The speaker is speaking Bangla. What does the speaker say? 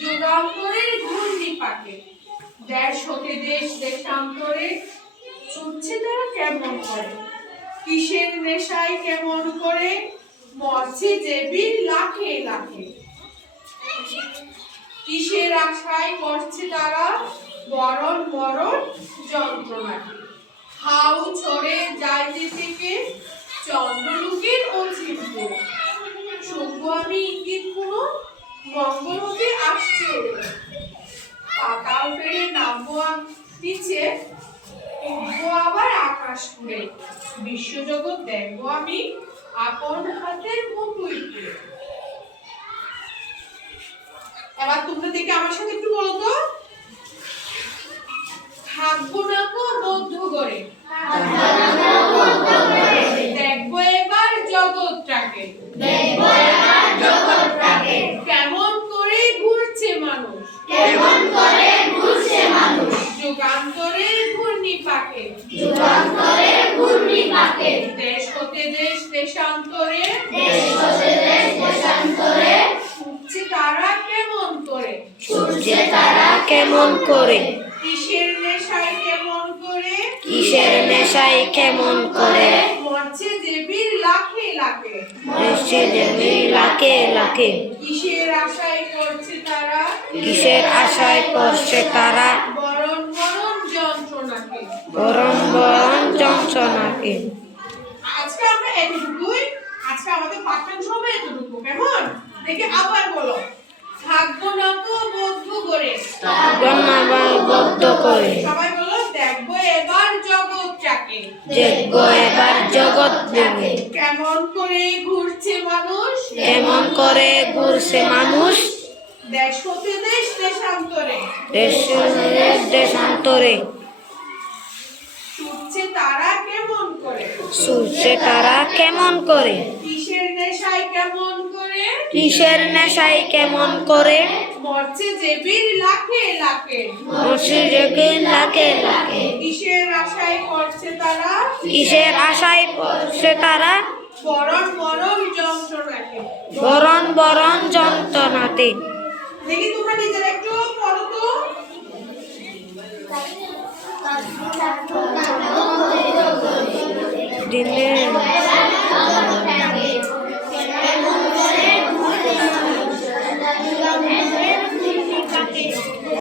যুগান্তরের ঘূর্ণি পাকে দেশ হতে দেশ, দেশান্তরে ছুটছে তারা কেমন করে? কিসের নেশায় কেমন করে? মরছে যে বীর লাখে লাখে। কিসের আশায় করছে তারা? বরণ মরণ যন্ত্রণাকে হাউ ছড়ে যাইতে থেকে চন্দ্রলোকের অচিন্ত শুনব আমি ইঙ্গিত কোনো? মঙ্গল হতে আসছে। পাতাল পেরে নামবো নিচে উঠবো আবার আকাশ পুরে বিশ্বজগৎ দেখব আমি আপন হাতের পুরে এবার তোমরা দেখে আমার সাথে একটু বলো তো। দেশ দেশান্তরে। ছুটছে তারা কেমন করে? ছুটছে তারা কেমন করে? কিসের নেশায় কেমন করে? কিসের নেশায় কেমন করে? মরছে যে বীর লাখে লাখে। মরছে দেবী লাকে লাকে কিসের আশায় করছে তারা? কিসের আশায় পড়ছে তারা? বরণ বরণ যন্ত্রণাকে। বরণ বরণ যন্ত্রণাকে। আমাদের হবে এতটুকু কেমন? দেখে আবার বলো। থাকব না তো বদ্ধ করে। বদ্ধ করে। সবাই বলো দেখব এবার জগৎটাকে। দেখব এবার কেমন করে ঘুরছে মানুষ? কেমন করে ঘুরছে মানুষ? দেশ হতে দেশ দেশান্তরে। দেশ দেশান্তরে। ছুটছে তারা কেমন করে? সূর্যে তারা কেমন করে? কেমন করে? কিসের নেশায় কেমন করে? মরছে যে বীর লাখে লাখে। মসজিদে লাকে লাকে কিসের আশায় করছে তারা? কিসের আশায় পড়ছে তারা? বরণ বরণ যন্ত্রণাকে বরণ বরণ যন্ত্রণাতে। দেখি তোমরা নিজেরা একটু পড়ো তো। দিনে